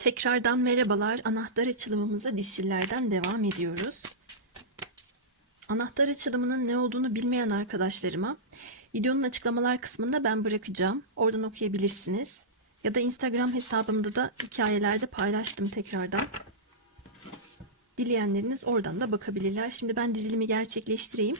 Tekrardan merhabalar. Anahtar açılımımıza dişillerden devam ediyoruz. Anahtar açılımının ne olduğunu bilmeyen arkadaşlarıma videonun açıklamalar kısmında ben bırakacağım. Oradan okuyabilirsiniz. Ya da Instagram hesabımda da hikayelerde paylaştım tekrardan. Dileyenleriniz oradan da bakabilirler. Şimdi ben dizilimi gerçekleştireyim.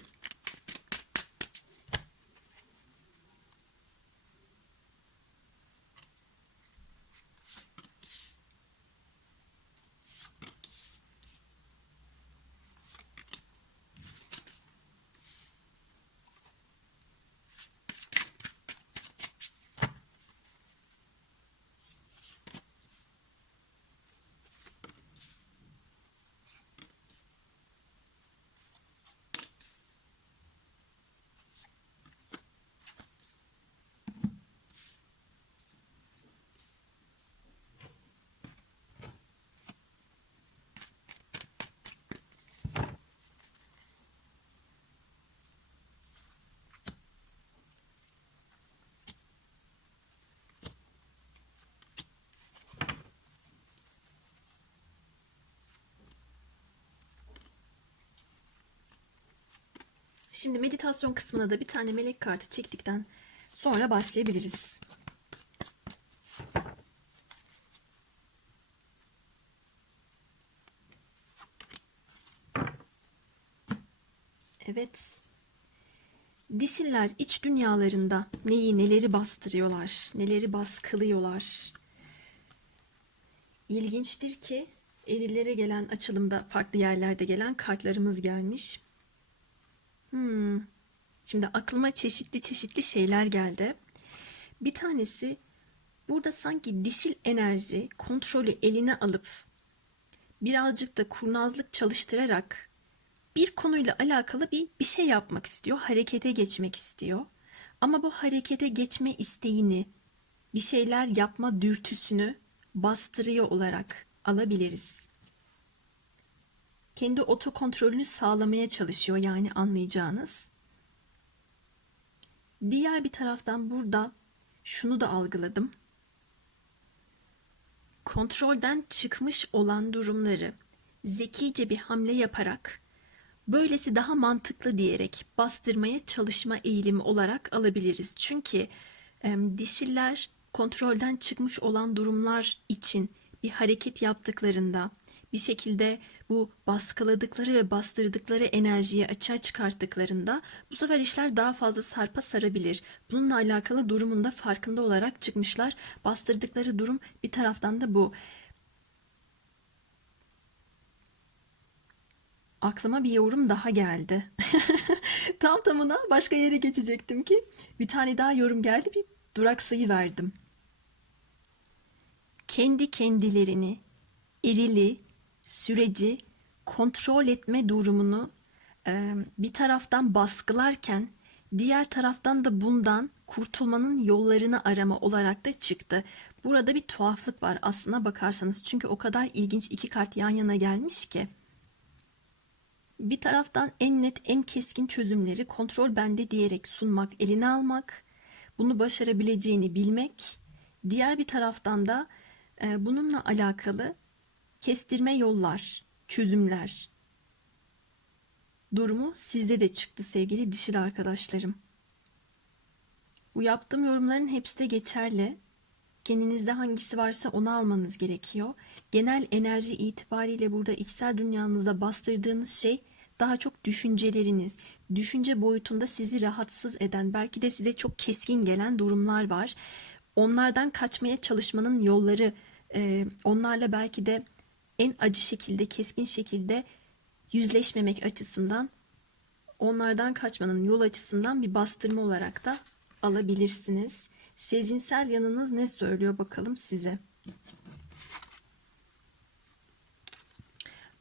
Şimdi meditasyon kısmına da bir tane melek kartı çektikten sonra başlayabiliriz. Evet. Dişiller iç dünyalarında neyi neleri bastırıyorlar, neleri baskılıyorlar. İlginçtir ki erilere gelen açılımda farklı yerlerde gelen kartlarımız gelmiş. Hmm. Şimdi aklıma çeşitli çeşitli şeyler geldi. Bir tanesi burada sanki dişil enerji kontrolü eline alıp birazcık da kurnazlık çalıştırarak bir konuyla alakalı bir bir şey yapmak istiyor, harekete geçmek istiyor. Ama bu harekete geçme isteğini, bir şeyler yapma dürtüsünü bastırıyor olarak alabiliriz kendi otokontrolünü sağlamaya çalışıyor yani anlayacağınız. Diğer bir taraftan burada şunu da algıladım. Kontrolden çıkmış olan durumları zekice bir hamle yaparak böylesi daha mantıklı diyerek bastırmaya çalışma eğilimi olarak alabiliriz. Çünkü e, dişiller kontrolden çıkmış olan durumlar için bir hareket yaptıklarında bir şekilde bu baskıladıkları ve bastırdıkları enerjiyi açığa çıkarttıklarında bu sefer işler daha fazla sarpa sarabilir. Bununla alakalı durumunda farkında olarak çıkmışlar. Bastırdıkları durum bir taraftan da bu. Aklıma bir yorum daha geldi. Tam tamına başka yere geçecektim ki bir tane daha yorum geldi bir duraksayı verdim. Kendi kendilerini erili, süreci kontrol etme durumunu e, bir taraftan baskılarken diğer taraftan da bundan kurtulmanın yollarını arama olarak da çıktı. Burada bir tuhaflık var aslına bakarsanız çünkü o kadar ilginç iki kart yan yana gelmiş ki. Bir taraftan en net en keskin çözümleri kontrol bende diyerek sunmak, eline almak, bunu başarabileceğini bilmek. Diğer bir taraftan da e, bununla alakalı kestirme yollar, çözümler. Durumu sizde de çıktı sevgili dişil arkadaşlarım. Bu yaptığım yorumların hepsi de geçerli. Kendinizde hangisi varsa onu almanız gerekiyor. Genel enerji itibariyle burada içsel dünyanızda bastırdığınız şey daha çok düşünceleriniz, düşünce boyutunda sizi rahatsız eden, belki de size çok keskin gelen durumlar var. Onlardan kaçmaya çalışmanın yolları, onlarla belki de en acı şekilde, keskin şekilde yüzleşmemek açısından onlardan kaçmanın yol açısından bir bastırma olarak da alabilirsiniz. Sezinsel yanınız ne söylüyor bakalım size.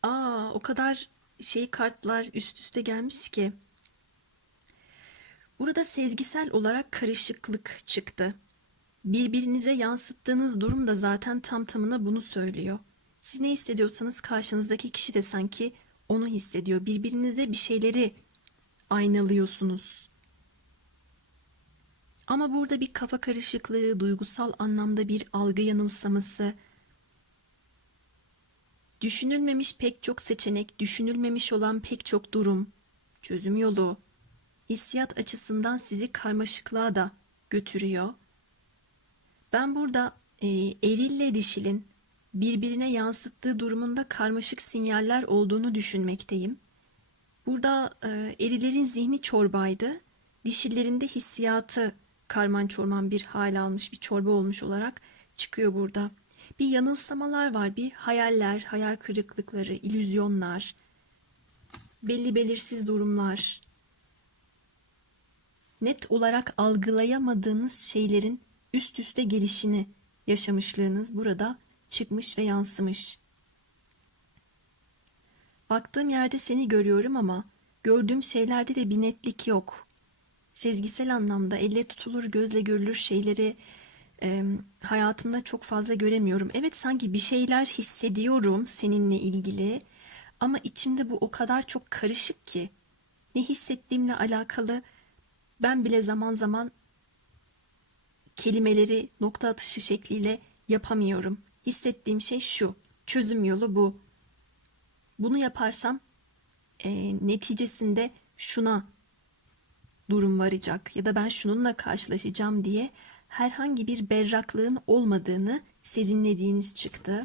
Aa, o kadar şey kartlar üst üste gelmiş ki. Burada sezgisel olarak karışıklık çıktı. Birbirinize yansıttığınız durum da zaten tam tamına bunu söylüyor. Siz ne hissediyorsanız karşınızdaki kişi de sanki onu hissediyor. Birbirinize bir şeyleri aynalıyorsunuz. Ama burada bir kafa karışıklığı, duygusal anlamda bir algı yanılsaması, Düşünülmemiş pek çok seçenek, düşünülmemiş olan pek çok durum, çözüm yolu, hissiyat açısından sizi karmaşıklığa da götürüyor. Ben burada e, erille dişilin birbirine yansıttığı durumunda karmaşık sinyaller olduğunu düşünmekteyim. Burada e, erilerin zihni çorbaydı, dişillerin de hissiyatı karman çorman bir hal almış bir çorba olmuş olarak çıkıyor burada. Bir yanılsamalar var, bir hayaller, hayal kırıklıkları, illüzyonlar, belli belirsiz durumlar, net olarak algılayamadığınız şeylerin üst üste gelişini yaşamışlığınız burada çıkmış ve yansımış. Baktığım yerde seni görüyorum ama gördüğüm şeylerde de bir netlik yok. Sezgisel anlamda elle tutulur, gözle görülür şeyleri e, hayatımda çok fazla göremiyorum. Evet sanki bir şeyler hissediyorum seninle ilgili ama içimde bu o kadar çok karışık ki ne hissettiğimle alakalı ben bile zaman zaman kelimeleri nokta atışı şekliyle yapamıyorum. Hissettiğim şey şu. Çözüm yolu bu. Bunu yaparsam e, neticesinde şuna durum varacak ya da ben şununla karşılaşacağım diye herhangi bir berraklığın olmadığını sezinlediğiniz çıktı.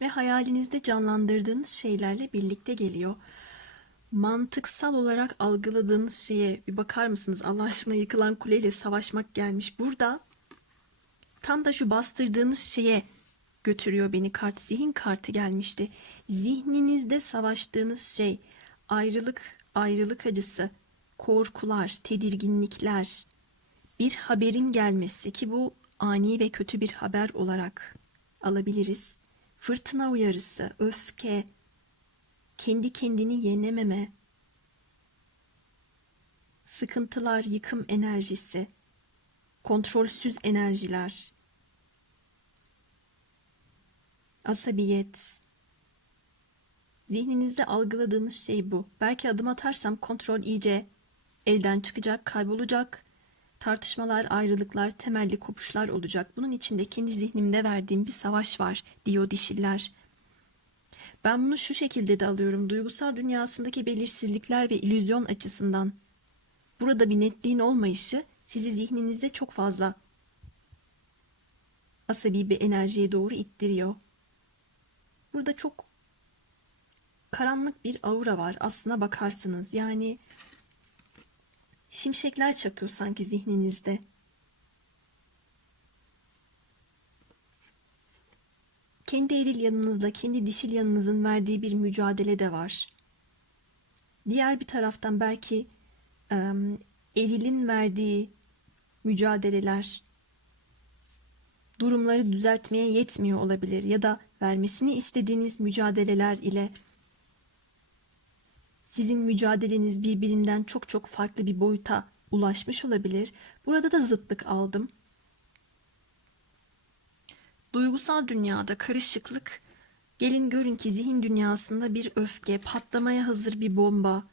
Ve hayalinizde canlandırdığınız şeylerle birlikte geliyor. Mantıksal olarak algıladığınız şeye bir bakar mısınız? Allah aşkına yıkılan kuleyle savaşmak gelmiş. Burada tam da şu bastırdığınız şeye götürüyor beni kart. Zihin kartı gelmişti. Zihninizde savaştığınız şey ayrılık, ayrılık acısı, korkular, tedirginlikler, bir haberin gelmesi ki bu ani ve kötü bir haber olarak alabiliriz. Fırtına uyarısı, öfke, kendi kendini yenememe, sıkıntılar, yıkım enerjisi, kontrolsüz enerjiler, asabiyet. Zihninizde algıladığınız şey bu. Belki adım atarsam kontrol iyice elden çıkacak, kaybolacak. Tartışmalar, ayrılıklar, temelli kopuşlar olacak. Bunun içinde kendi zihnimde verdiğim bir savaş var diyor dişiller. Ben bunu şu şekilde de alıyorum. Duygusal dünyasındaki belirsizlikler ve illüzyon açısından. Burada bir netliğin olmayışı sizi zihninizde çok fazla asabi bir enerjiye doğru ittiriyor. Burada çok karanlık bir aura var aslına bakarsınız. Yani şimşekler çakıyor sanki zihninizde. Kendi eril yanınızla, kendi dişil yanınızın verdiği bir mücadele de var. Diğer bir taraftan belki erilin verdiği mücadeleler durumları düzeltmeye yetmiyor olabilir ya da vermesini istediğiniz mücadeleler ile sizin mücadeleniz birbirinden çok çok farklı bir boyuta ulaşmış olabilir. Burada da zıtlık aldım. Duygusal dünyada karışıklık, gelin görün ki zihin dünyasında bir öfke, patlamaya hazır bir bomba,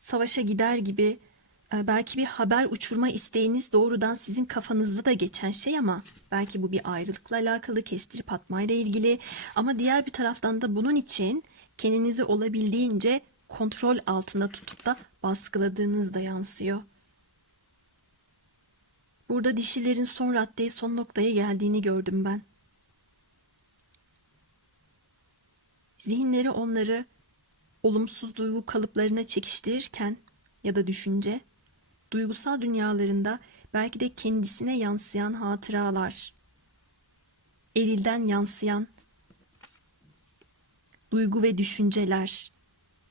savaşa gider gibi belki bir haber uçurma isteğiniz doğrudan sizin kafanızda da geçen şey ama belki bu bir ayrılıkla alakalı, kestirip atmayla ilgili ama diğer bir taraftan da bunun için kendinizi olabildiğince kontrol altında tutup da baskıladığınız da yansıyor. Burada dişilerin son raddeye son noktaya geldiğini gördüm ben. Zihinleri onları olumsuz duygu kalıplarına çekiştirirken ya da düşünce, duygusal dünyalarında belki de kendisine yansıyan hatıralar, erilden yansıyan duygu ve düşünceler,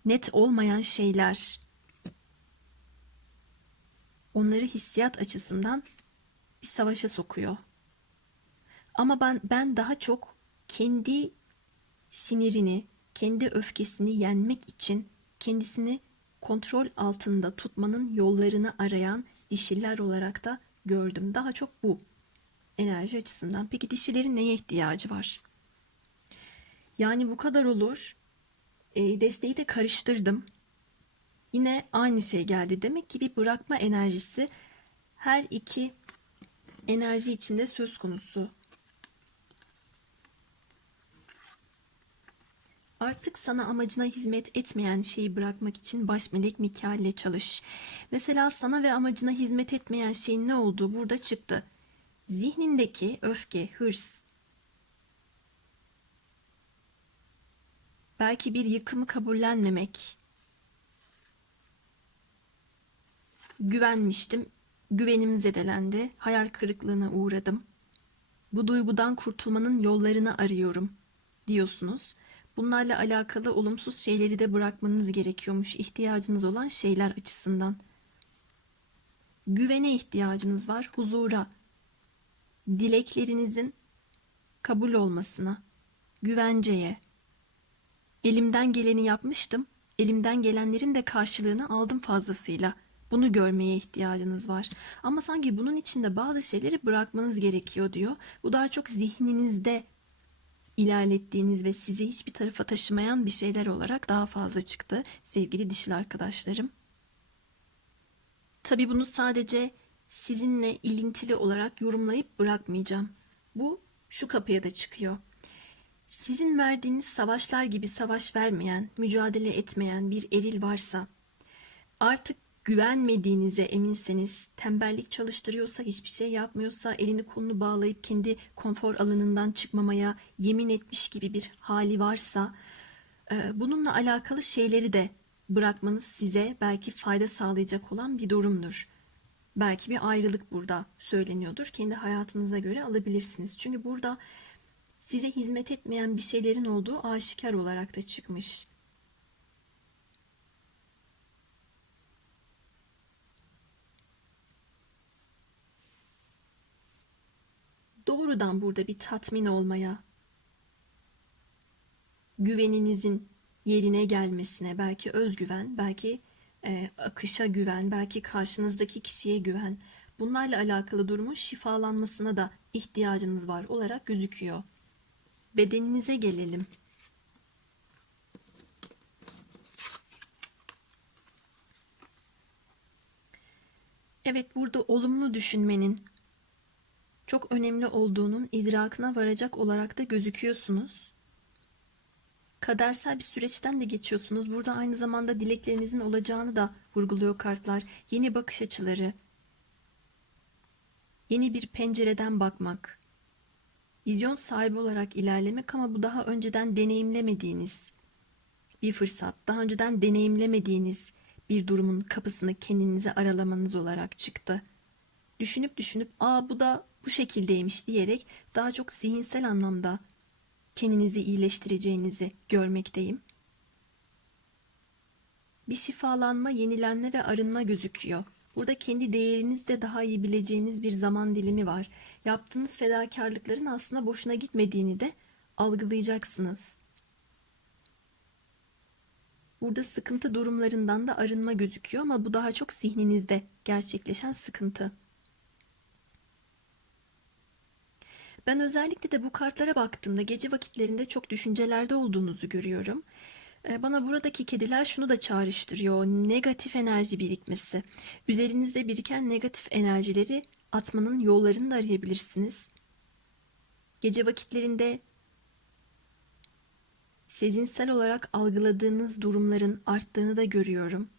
net olmayan şeyler, onları hissiyat açısından bir savaşa sokuyor. Ama ben ben daha çok kendi sinirini, kendi öfkesini yenmek için kendisini kontrol altında tutmanın yollarını arayan dişiler olarak da gördüm. Daha çok bu enerji açısından. Peki dişilerin neye ihtiyacı var? Yani bu kadar olur. E, desteği de karıştırdım. Yine aynı şey geldi. Demek ki bir bırakma enerjisi her iki enerji içinde söz konusu. Artık sana amacına hizmet etmeyen şeyi bırakmak için baş melek Mikail ile çalış. Mesela sana ve amacına hizmet etmeyen şeyin ne olduğu burada çıktı. Zihnindeki öfke, hırs, belki bir yıkımı kabullenmemek, güvenmiştim, güvenim zedelendi, hayal kırıklığına uğradım. Bu duygudan kurtulmanın yollarını arıyorum diyorsunuz. Bunlarla alakalı olumsuz şeyleri de bırakmanız gerekiyormuş ihtiyacınız olan şeyler açısından. Güvene ihtiyacınız var, huzura, dileklerinizin kabul olmasına, güvenceye. Elimden geleni yapmıştım, elimden gelenlerin de karşılığını aldım fazlasıyla. Bunu görmeye ihtiyacınız var. Ama sanki bunun içinde bazı şeyleri bırakmanız gerekiyor diyor. Bu daha çok zihninizde ilerlettiğiniz ve sizi hiçbir tarafa taşımayan bir şeyler olarak daha fazla çıktı sevgili dişil arkadaşlarım. Tabii bunu sadece sizinle ilintili olarak yorumlayıp bırakmayacağım. Bu şu kapıya da çıkıyor. Sizin verdiğiniz savaşlar gibi savaş vermeyen, mücadele etmeyen bir eril varsa, artık güvenmediğinize eminseniz, tembellik çalıştırıyorsa, hiçbir şey yapmıyorsa, elini kolunu bağlayıp kendi konfor alanından çıkmamaya yemin etmiş gibi bir hali varsa, e, bununla alakalı şeyleri de bırakmanız size belki fayda sağlayacak olan bir durumdur. Belki bir ayrılık burada söyleniyordur. Kendi hayatınıza göre alabilirsiniz. Çünkü burada size hizmet etmeyen bir şeylerin olduğu aşikar olarak da çıkmış. Doğrudan burada bir tatmin olmaya, güveninizin yerine gelmesine, belki özgüven, belki e, akışa güven, belki karşınızdaki kişiye güven, bunlarla alakalı durumun şifalanmasına da ihtiyacınız var olarak gözüküyor. Bedeninize gelelim. Evet burada olumlu düşünmenin çok önemli olduğunun idrakına varacak olarak da gözüküyorsunuz. Kadersel bir süreçten de geçiyorsunuz. Burada aynı zamanda dileklerinizin olacağını da vurguluyor kartlar. Yeni bakış açıları, yeni bir pencereden bakmak, vizyon sahibi olarak ilerlemek ama bu daha önceden deneyimlemediğiniz bir fırsat, daha önceden deneyimlemediğiniz bir durumun kapısını kendinize aralamanız olarak çıktı. Düşünüp düşünüp aa bu da bu şekildeymiş diyerek daha çok zihinsel anlamda kendinizi iyileştireceğinizi görmekteyim. Bir şifalanma, yenilenme ve arınma gözüküyor. Burada kendi değerinizi de daha iyi bileceğiniz bir zaman dilimi var. Yaptığınız fedakarlıkların aslında boşuna gitmediğini de algılayacaksınız. Burada sıkıntı durumlarından da arınma gözüküyor ama bu daha çok zihninizde gerçekleşen sıkıntı. Ben özellikle de bu kartlara baktığımda gece vakitlerinde çok düşüncelerde olduğunuzu görüyorum. Ee, bana buradaki kediler şunu da çağrıştırıyor. Negatif enerji birikmesi. Üzerinizde biriken negatif enerjileri atmanın yollarını da arayabilirsiniz. Gece vakitlerinde sezinsel olarak algıladığınız durumların arttığını da görüyorum.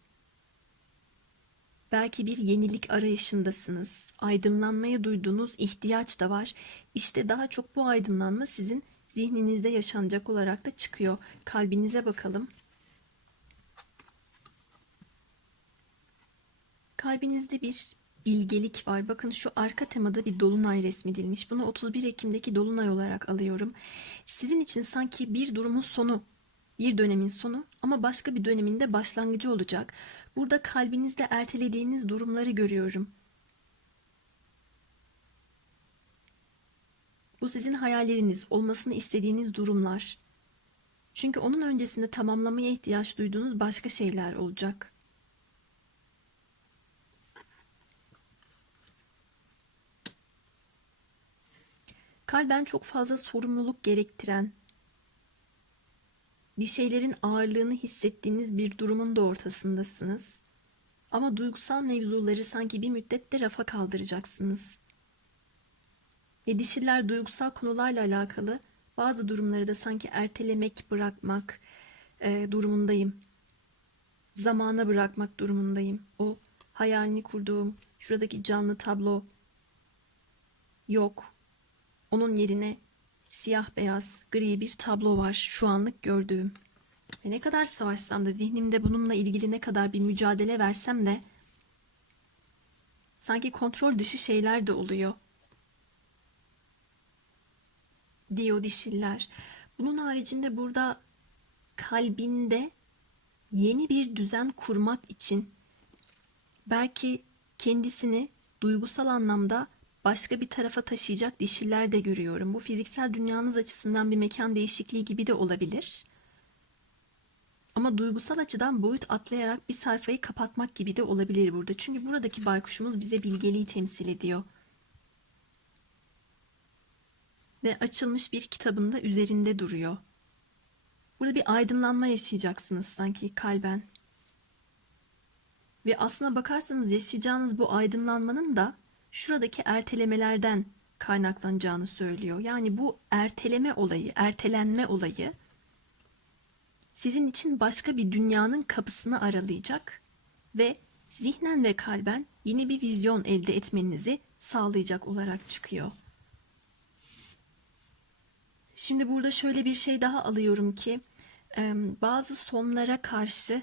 Belki bir yenilik arayışındasınız. Aydınlanmaya duyduğunuz ihtiyaç da var. İşte daha çok bu aydınlanma sizin zihninizde yaşanacak olarak da çıkıyor. Kalbinize bakalım. Kalbinizde bir bilgelik var. Bakın şu arka temada bir dolunay resmedilmiş. Bunu 31 Ekim'deki dolunay olarak alıyorum. Sizin için sanki bir durumun sonu bir dönemin sonu ama başka bir döneminde başlangıcı olacak. Burada kalbinizde ertelediğiniz durumları görüyorum. Bu sizin hayalleriniz, olmasını istediğiniz durumlar. Çünkü onun öncesinde tamamlamaya ihtiyaç duyduğunuz başka şeyler olacak. Kalben çok fazla sorumluluk gerektiren, bir şeylerin ağırlığını hissettiğiniz bir durumun da ortasındasınız. Ama duygusal mevzuları sanki bir müddette rafa kaldıracaksınız. Ve dişiler duygusal konularla alakalı bazı durumları da sanki ertelemek, bırakmak, e, durumundayım. Zamana bırakmak durumundayım. O hayalini kurduğum şuradaki canlı tablo yok. Onun yerine siyah beyaz gri bir tablo var şu anlık gördüğüm. Ve ne kadar savaşsam da zihnimde bununla ilgili ne kadar bir mücadele versem de sanki kontrol dışı şeyler de oluyor. Diyor dişiller. Bunun haricinde burada kalbinde yeni bir düzen kurmak için belki kendisini duygusal anlamda başka bir tarafa taşıyacak dişiller de görüyorum. Bu fiziksel dünyanız açısından bir mekan değişikliği gibi de olabilir. Ama duygusal açıdan boyut atlayarak bir sayfayı kapatmak gibi de olabilir burada. Çünkü buradaki baykuşumuz bize bilgeliği temsil ediyor. Ve açılmış bir kitabında üzerinde duruyor. Burada bir aydınlanma yaşayacaksınız sanki kalben. Ve aslına bakarsanız yaşayacağınız bu aydınlanmanın da şuradaki ertelemelerden kaynaklanacağını söylüyor. Yani bu erteleme olayı, ertelenme olayı sizin için başka bir dünyanın kapısını aralayacak ve zihnen ve kalben yeni bir vizyon elde etmenizi sağlayacak olarak çıkıyor. Şimdi burada şöyle bir şey daha alıyorum ki bazı sonlara karşı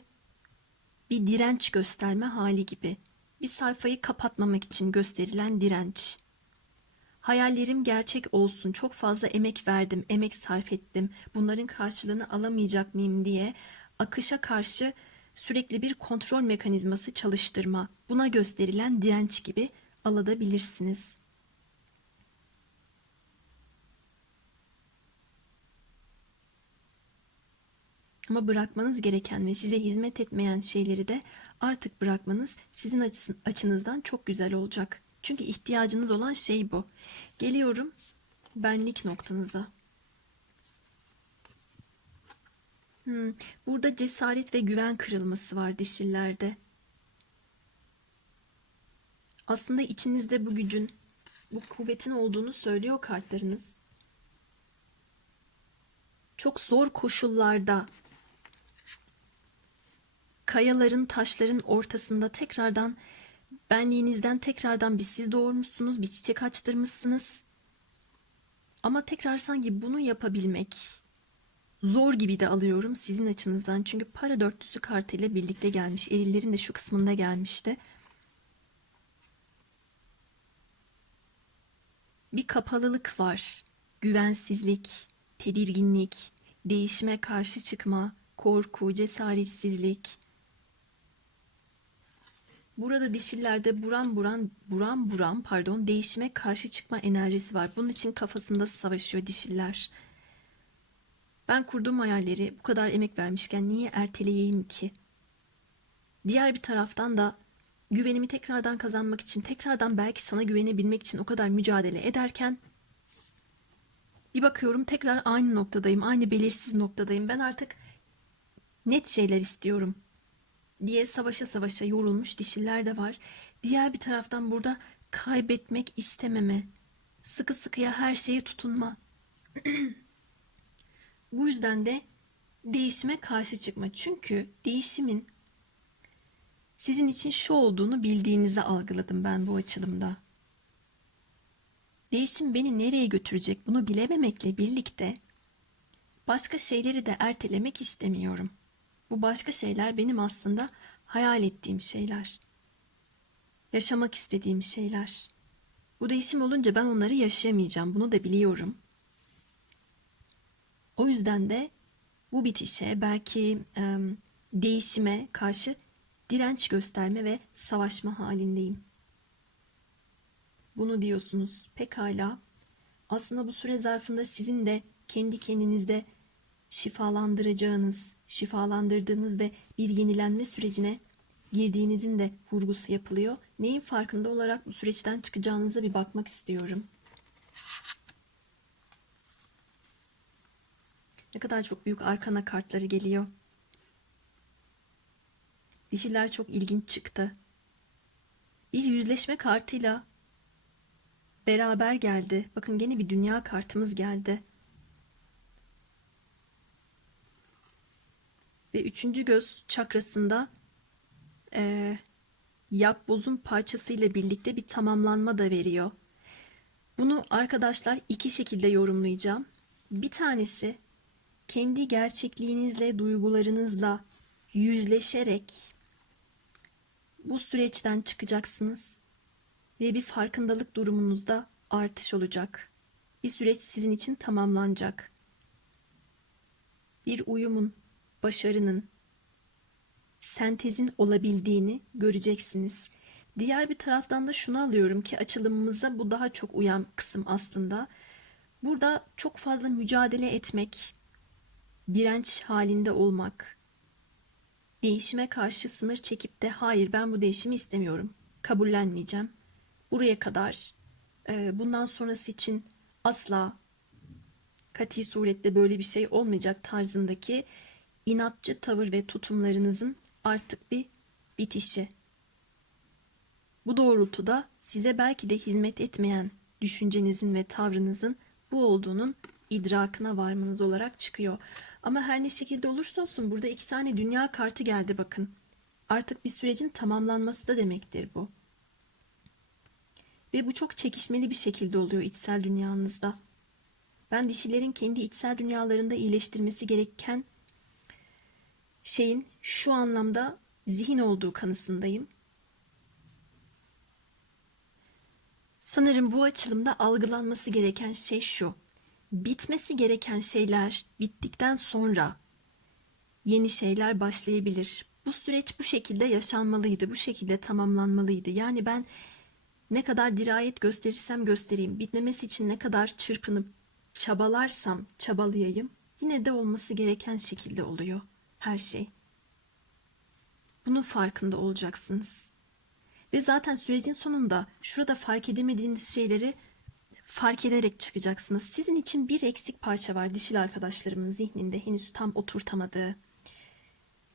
bir direnç gösterme hali gibi. Bir sayfayı kapatmamak için gösterilen direnç. Hayallerim gerçek olsun. Çok fazla emek verdim, emek sarf ettim. Bunların karşılığını alamayacak mıyım diye akışa karşı sürekli bir kontrol mekanizması çalıştırma. Buna gösterilen direnç gibi alabilirsiniz. Ama bırakmanız gereken ve size hizmet etmeyen şeyleri de artık bırakmanız sizin açınızdan çok güzel olacak. Çünkü ihtiyacınız olan şey bu. Geliyorum benlik noktanıza. Hmm, burada cesaret ve güven kırılması var dişillerde. Aslında içinizde bu gücün, bu kuvvetin olduğunu söylüyor kartlarınız. Çok zor koşullarda kayaların, taşların ortasında tekrardan benliğinizden tekrardan bir siz doğurmuşsunuz, bir çiçek açtırmışsınız. Ama tekrar sanki bunu yapabilmek zor gibi de alıyorum sizin açınızdan. Çünkü para dörtlüsü kartıyla birlikte gelmiş. Erillerin de şu kısmında gelmişti. Bir kapalılık var. Güvensizlik, tedirginlik, değişime karşı çıkma, korku, cesaretsizlik, Burada dişillerde buran buran buran buran pardon değişime karşı çıkma enerjisi var. Bunun için kafasında savaşıyor dişiller. Ben kurduğum hayalleri bu kadar emek vermişken niye erteleyeyim ki? Diğer bir taraftan da güvenimi tekrardan kazanmak için, tekrardan belki sana güvenebilmek için o kadar mücadele ederken bir bakıyorum tekrar aynı noktadayım, aynı belirsiz noktadayım. Ben artık net şeyler istiyorum diye savaşa savaşa yorulmuş dişiler de var. Diğer bir taraftan burada kaybetmek istememe, sıkı sıkıya her şeye tutunma. Bu yüzden de değişime karşı çıkma. Çünkü değişimin sizin için şu olduğunu bildiğinizi algıladım ben bu açılımda. Değişim beni nereye götürecek bunu bilememekle birlikte başka şeyleri de ertelemek istemiyorum.'' Bu başka şeyler benim aslında hayal ettiğim şeyler. Yaşamak istediğim şeyler. Bu değişim olunca ben onları yaşayamayacağım. Bunu da biliyorum. O yüzden de bu bitişe belki e, değişime karşı direnç gösterme ve savaşma halindeyim. Bunu diyorsunuz. Pekala. Aslında bu süre zarfında sizin de kendi kendinizde şifalandıracağınız, şifalandırdığınız ve bir yenilenme sürecine girdiğinizin de vurgusu yapılıyor. Neyin farkında olarak bu süreçten çıkacağınıza bir bakmak istiyorum. Ne kadar çok büyük arkana kartları geliyor. Dişiler çok ilginç çıktı. Bir yüzleşme kartıyla beraber geldi. Bakın gene bir dünya kartımız geldi. Ve üçüncü göz çakrasında eee yapbozun parçasıyla birlikte bir tamamlanma da veriyor. Bunu arkadaşlar iki şekilde yorumlayacağım. Bir tanesi kendi gerçekliğinizle, duygularınızla yüzleşerek bu süreçten çıkacaksınız ve bir farkındalık durumunuzda artış olacak. Bir süreç sizin için tamamlanacak. Bir uyumun, başarının, sentezin olabildiğini göreceksiniz. Diğer bir taraftan da şunu alıyorum ki açılımımıza bu daha çok uyan kısım aslında. Burada çok fazla mücadele etmek, direnç halinde olmak, değişime karşı sınır çekip de hayır ben bu değişimi istemiyorum, kabullenmeyeceğim. Buraya kadar e, bundan sonrası için asla kati surette böyle bir şey olmayacak tarzındaki inatçı tavır ve tutumlarınızın artık bir bitişi. Bu doğrultuda size belki de hizmet etmeyen düşüncenizin ve tavrınızın bu olduğunun idrakına varmanız olarak çıkıyor. Ama her ne şekilde olursa olsun burada iki tane dünya kartı geldi bakın. Artık bir sürecin tamamlanması da demektir bu. Ve bu çok çekişmeli bir şekilde oluyor içsel dünyanızda. Ben dişilerin kendi içsel dünyalarında iyileştirmesi gereken şeyin şu anlamda zihin olduğu kanısındayım. Sanırım bu açılımda algılanması gereken şey şu. Bitmesi gereken şeyler bittikten sonra yeni şeyler başlayabilir. Bu süreç bu şekilde yaşanmalıydı, bu şekilde tamamlanmalıydı. Yani ben ne kadar dirayet gösterirsem göstereyim, bitmemesi için ne kadar çırpınıp çabalarsam çabalayayım, yine de olması gereken şekilde oluyor her şey. Bunun farkında olacaksınız. Ve zaten sürecin sonunda şurada fark edemediğiniz şeyleri fark ederek çıkacaksınız. Sizin için bir eksik parça var dişil arkadaşlarımın zihninde henüz tam oturtamadığı.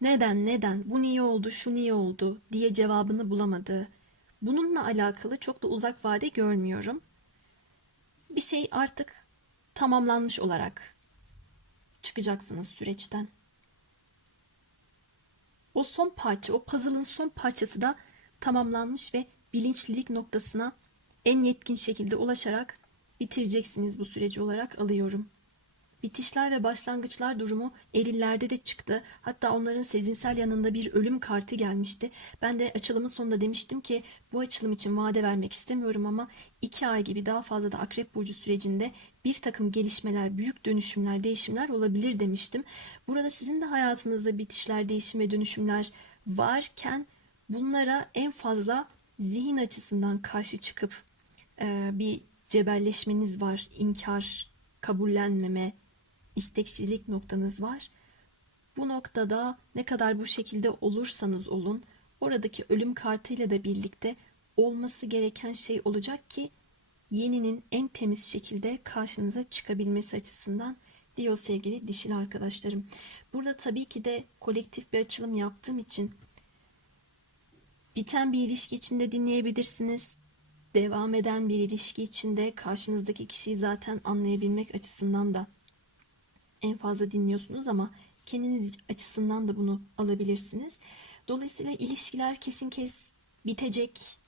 Neden neden bu niye oldu şu niye oldu diye cevabını bulamadığı. Bununla alakalı çok da uzak vade görmüyorum. Bir şey artık tamamlanmış olarak çıkacaksınız süreçten. O son parça, o puzzle'ın son parçası da tamamlanmış ve bilinçlilik noktasına en yetkin şekilde ulaşarak bitireceksiniz bu süreci olarak alıyorum. Bitişler ve başlangıçlar durumu erillerde de çıktı. Hatta onların sezinsel yanında bir ölüm kartı gelmişti. Ben de açılımın sonunda demiştim ki bu açılım için vade vermek istemiyorum ama iki ay gibi daha fazla da Akrep Burcu sürecinde bir takım gelişmeler, büyük dönüşümler, değişimler olabilir demiştim. Burada sizin de hayatınızda bitişler, değişim ve dönüşümler varken bunlara en fazla zihin açısından karşı çıkıp e, bir cebelleşmeniz var, inkar, kabullenmeme, isteksizlik noktanız var. Bu noktada ne kadar bu şekilde olursanız olun, oradaki ölüm kartıyla da birlikte olması gereken şey olacak ki yeninin en temiz şekilde karşınıza çıkabilmesi açısından diyor sevgili dişil arkadaşlarım. Burada tabii ki de kolektif bir açılım yaptığım için biten bir ilişki içinde dinleyebilirsiniz. Devam eden bir ilişki içinde karşınızdaki kişiyi zaten anlayabilmek açısından da en fazla dinliyorsunuz ama kendiniz açısından da bunu alabilirsiniz. Dolayısıyla ilişkiler kesin kes bitecek,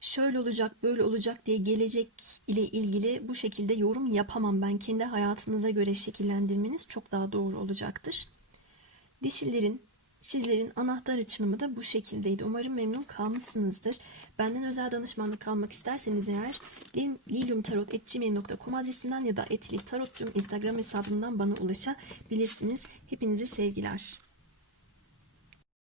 şöyle olacak, böyle olacak diye gelecek ile ilgili bu şekilde yorum yapamam ben. Kendi hayatınıza göre şekillendirmeniz çok daha doğru olacaktır. Dişilerin Sizlerin anahtar açılımı da bu şekildeydi. Umarım memnun kalmışsınızdır. Benden özel danışmanlık almak isterseniz eğer lilyumtarot.gmail.com adresinden ya da etli tarotcum instagram hesabından bana ulaşabilirsiniz. Hepinize sevgiler.